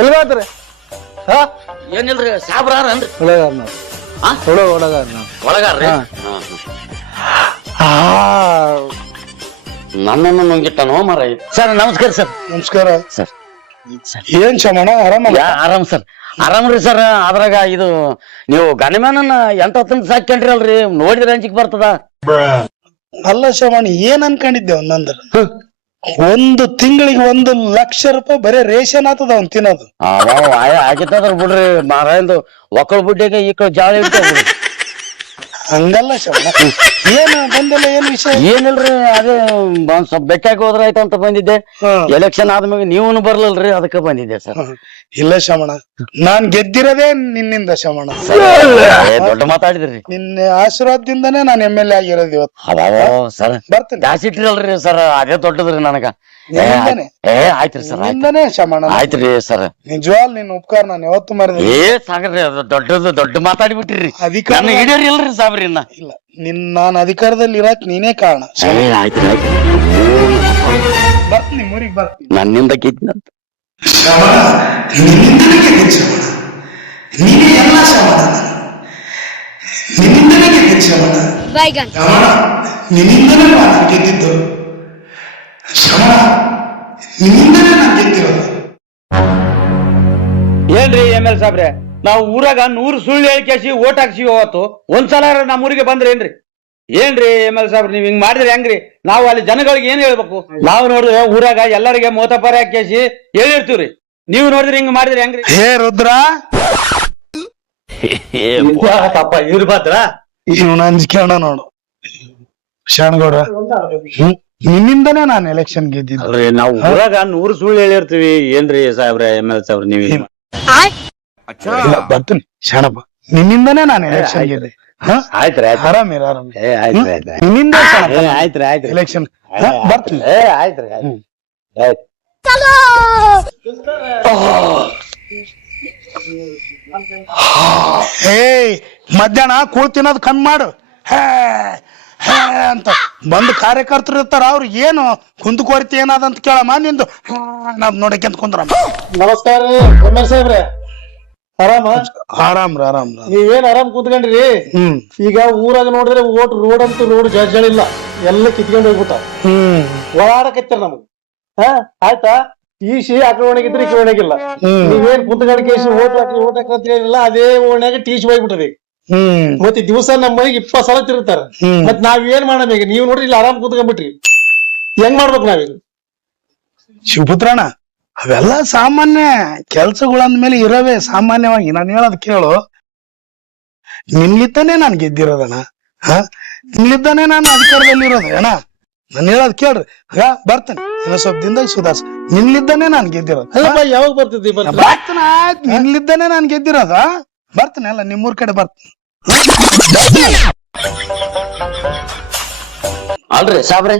ಎಲ್ಗಾತ್ರಿ ಹಾ ಏನಿಲ್ರಿ ಸಾಬ್ರಾರನ್ರಿ ಒಳಗಾರ ಒಳಗಾರ್ರಿ ನನ್ನನ್ನು ನುಂಗಿಟ್ಟನೋ ಮರ ಸರ್ ನಮಸ್ಕಾರ ಸರ್ ನಮಸ್ಕಾರ ಸರ್ ಏನ್ ಶಮಣ ಆರಾಮ ಆರಾಮ್ ಸರ್ ಆರಾಮ್ರಿ ಸರ್ ಅದ್ರಾಗ ಇದು ನೀವು ಗಣಮ್ಯಾನನ್ನ ಎಂಟೊತ್ತಂತ ಸಾಕೊಂಡ್ರಿ ಅಲ್ರಿ ನೋಡಿದ್ರೆ ಅಂಜಿಕ್ ಬರ್ತದ ಅಲ್ಲ ಶಮಣ ಏನ್ ಅನ್ಕೊಂಡಿದ್ದೆ ಒಂದಂದ್ರ ಒಂದು ತಿಂಗಳಿಗೆ 1,00,000 ರೂಪಾಯಿ ಬರೀ ರೇಷನ್ ಆತದ ಅವ್ನ್ ತಿನ್ನೋದು ಆಗಿತ್ತದ್ರ ಬಿಡ್ರಿ ಮಾರಾಯಂದು ಒಕ್ಕಳ ಬುಡ್ಡಿಗೆ ಈ ಕಡೆ ಜಾಳ ಇಡ್ತಾವ ಹಂಗಲ್ಲ ಶಮಣ ಏನ್ ಬಂದಿಲ್ಲ ಏನ್ ವಿಷಯ ಏನಿಲ್ರಿ ಅದೇ ಒಂದ್ ಸ್ವಲ್ಪ ಬೆಟ್ಟಾಗಿ ಹೋದ್ರ ಆಯ್ತು ಅಂತ ಬಂದಿದ್ದೆ ಎಲೆಕ್ಷನ್ ಆದ್ಮೇಲೆ ನೀವೂನು ಬರ್ಲಿಲ್ರಿ ಅದಕ್ಕೆ ಬಂದಿದ್ದೆ ಸರ್ ಇಲ್ಲ ಶಮಣ ನಾನ್ ಗೆದ್ದಿರೋದೇ ನಿನ್ನಿಂದ ಶಮಣ ದೊಡ್ಡ ಮಾತಾಡಿದ್ರಿ ನಿನ್ನ ಆಶೀರ್ವಾದದಿಂದನೇ ನಾನ್ MLA ಆಗಿರೋದು ಇವತ್ತು ಸರ್ ಬರ್ತೀನಿ ಜಾಸ್ತಿ ಇಟ್ಟಿರಲ್ರಿ ಸರ್ ಅದೇ ದೊಡ್ಡದ್ರಿ ನನಗ ಆಯ್ತ್ರಿ ಸರ್ ನಿಂದನೇ ಶಮಣ ಆಯ್ತ್ರಿ ಸರ್ ನಿಜವಾಲ್ ನಿನ್ ಉಪಕಾರ ನಾನು ಯಾವತ್ತು ಮರೆದ ಸಾಗ್ರಿ ಅದು ದೊಡ್ಡ ಮಾತಾಡಿಬಿಟ್ರಿ ಅಧಿಕಾರ ಹಿಡಿಯರ್ ಇಲ್ರಿ ಸಾಬ್ರಿ ಇನ್ನ ಇಲ್ಲ ನಾನ್ ಅಧಿಕಾರದಲ್ಲಿ ಇರಕ್ ನೀನೇ ಕಾರಣ ಆಯ್ತ್ರಿ ಬರ್ತೀನಿ ಊರಿಗೆ ಬರ್ತೀನಿ ನನ್ನಿಂದ ಕಿತ್ನಂತ ನೀನೇ ಎಲ್ಲ ಶಮಣ ನಿನ್ನಿಂದನೇ ಗೆದ್ದಿದ್ದು ಶಮಣ ನಿನ್ನಿಂದನೇ ನಾನು ಗೆದ್ದಿದ್ದು ಶಮಣ ನಿನ್ನಿಂದನೇ ನಾನು ಗೆದ್ದಿರೋದು ಏನ್ರಿ ML ಸಾಬ್ರೆ ನಾವು ಊರಾಗ 100 ಸುಳ್ಳು ಹೇಳಿಕೆಸಿ ಓಟ್ ಹಾಕ್ಸಿವಿ ಅವತ್ತು ಒಂದ್ಸಲ ನಮ್ಮ ಊರಿಗೆ ಬಂದ್ರೇನ್ರಿ ಏನ್ರಿ ML ಸಾಬ್ರೆ ನೀವ್ ಹಿಂಗ್ ಮಾಡಿದ್ರಿ ಹೆಂಗ್ರಿ ನಾವು ಅಲ್ಲಿ ಜನಗಳಿಗೆ ಏನ್ ಹೇಳ್ಬೇಕು ನಾವು ನೋಡಿದ್ರೆ ಊರಾಗ ಎಲ್ಲರಿಗೆ ಮೋತಪರ ಹಾಕೇಸಿ ಹೇಳಿರ್ತೀವ್ರಿ ನೀವು ನೋಡಿದ್ರೆ ಹಿಂಗ್ ಮಾಡಿದ್ರಿ ಹೆಂಗ್ರಿ ಹೇ ರುದ್ರ ತಪ್ಪ ಇರ್ಬಾದ್ರ ಇವನು ಅಂಜಿಕೆಂಡ ನೋಡು ಶಾಣಗೌಡ ನಿನ್ನಿಂದನೇ ನಾನು ಎಲೆಕ್ಷನ್ ಗೆದ್ದಿದ್ದು ಅಲ್ರಿ ನಾವು ಊರಾಗ 100 ಸುಳ್ಳು ಹೇಳಿರ್ತೀವಿ ಏನ್ರಿ ಸಾಹೇಬ್ರೆ ML ಸಾಬ್ರೆ ನೀವ್ ಇಲ್ಲ ಬರ್ತೀನಿ ಶಾಣಪ್ಪ ನಿನ್ನಿಂದನೇ ನಾನು ಎಲೆಕ್ಷನ್ ಗೆದ್ದೆ ಆಯ್ತ್ರಿ ಆರಾಮಿರ ಆರಾಮ ನಿನ್ನಿಂದ ಆಯ್ತ್ರಿ ಎಲೆಕ್ಷನ್ ಬರ್ತೀನಿ ಆಯ್ತ್ರಿ ಏಯ್ ಮಧ್ಯಾಹ್ನ ಕೂಳ್ ತಿನ್ನೋದು ಕಮ್ಮಿ ಮಾಡು ಹೇ ಹೇ ಅಂತ ಬಂದು ಕಾರ್ಯಕರ್ತರು ಇರ್ತಾರ ಅವ್ರು ಏನು ಕುಂದುಕೊರತೆ ಏನಾದಂತ ಕೇಳಮ್ಮ ನಿಂದು ನಾವ್ ನೋಡಕ್ಕೆ ಕುಂದ್ರ ನಮಸ್ಕಾರ ML ಸಾಹೇಬ್ರೆ ಆರಾಮ್ರ ನೀವೇನ್ ಆರಾಮ್ ಕೂತ್ಕೊಂಡ್ರಿ ಈಗ ಊರಾಗ ನೋಡಿದ್ರೆ ರೋಡ್ ಅಂತೂ ರೋಡ್ ಜಜ್ಜಳಿಲ್ಲ ಎಲ್ಲ ಕಿತ್ಕೊಂಡು ಹೋಗ್ಬಿಟ್ಟ ಓಡಾಡಕತ್ತಾರ ನಮಗ್ ಆಯ್ತಾ ಈಸಿ ಆ ಕಡೆ ಒಣಗಿದ್ರೆ ಈ ಕಡೆ ಒಣಗಿಲ್ಲ ನೀವೇನ್ ಕುಂತ್ಕೊಂಡ್ ಕೇಸಿ ಓಟ್ ಹಾಕಿ ಅಂತ ಹೇಳಿಲ್ಲ ಅದೇ ಓಣ್ಯಾಗ ಟೀಚ್ ಹೋಗ್ಬಿಟ್ಟದೆ ಮತ್ತೆ ದಿವಸ ನಮ್ಮ ಮನೆಗೆ 20 ಸಲ ತಿರುಗ್ತಾರ ಮತ್ ನಾವ್ ಏನ್ ಮಾಡೋಣ ಈಗ ನೀವ್ ನೋಡ್ರಿ ಇಲ್ಲಿ ಆರಾಮ್ ಕೂತ್ಕೊಂಡ್ಬಿಟ್ರಿ ಹೆಂಗ್ ಮಾಡ್ಬೇಕು ನಾವೀಗ ಶಿವಪುತ್ರಣ್ಣ ಅವೆಲ್ಲ ಸಾಮಾನ್ಯ ಕೆಲ್ಸಗಳಂದ್ಮೇಲೆ ಇರವೇ ಸಾಮಾನ್ಯವಾಗಿ ನಾನು ಹೇಳೋದ್ ಕೇಳು ನಿನ್ಲಿದ್ದಾನೆ ನಾನು ಗೆದ್ದಿರೋದಣ್ಣ ನಿನ್ಲಿದ್ದಾನೆ ನಾನು ಅಧಿಕಾರದಲ್ಲಿ ಇರೋದು ಅಣ್ಣ ನಾನು ಹೇಳೋದ್ ಕೇಳ್ರಿ ಬರ್ತೇನೆ ಇನ್ನೊಂದ್ ಸ್ವಲ್ಪ ದಿನದಾಗ ಸುಧಾರ್ಸ ನಿನ್ಲಿದ್ದಾನೆ ನಾನು ಗೆದ್ದಿರೋದು ಯಾವಾಗ ಬರ್ತಿದ್ದಿ ಬರ್ತಾನ ಆಯ್ತು ನಿನ್ಲಿದ್ದಾನೆ ನಾನು ಗೆದ್ದಿರೋದ ಬರ್ತೇನೆ ಅಲ್ಲ ನಿಮ್ಮೂರ್ ಕಡೆ ಬರ್ತೀನಿ ಅಲ್ರಿ ಸಾಬ್ರೆ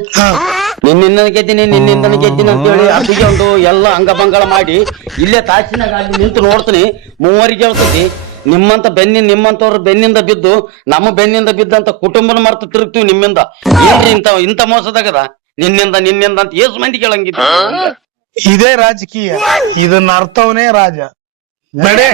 ನಿನ್ನಿಂದ ಗೆದ್ದೀನಿ ಅಂತ ಹೇಳಿ ಅದಿಗೆ ಒಂದು ಎಲ್ಲ ಅಂಗಭಂಗಳ ಮಾಡಿ ಇಲ್ಲೇ ತಾಸಿನಾಗ ಅಲ್ಲಿ ನಿಂತು ನೋಡ್ತೀನಿ ಮೂವರಿಗೆ ಹೇಳ್ತೈತಿ ನಿಮ್ಮಂತವ್ರ ಬೆನ್ನಿಂದ ಬಿದ್ದು ನಮ್ಮ ಬೆನ್ನಿಂದ ಬಿದ್ದಂತ ಕುಟುಂಬನ ಮರ್ತು ತಿರುಗ್ತೀವಿ ನಿಮ್ಮಿಂದ ಏನ್ರಿ ಇಂತ ಮೋಸದಾಗದ ನಿನ್ನಿಂದ ಅಂತ ಏಸು ಮಂದಿ ಕೇಳಂಗಿದ್ದ ಇದೇ ರಾಜಕೀಯ ಇದನ್ನ ಅರ್ಥವನೇ ರಾಜ ನಡೆ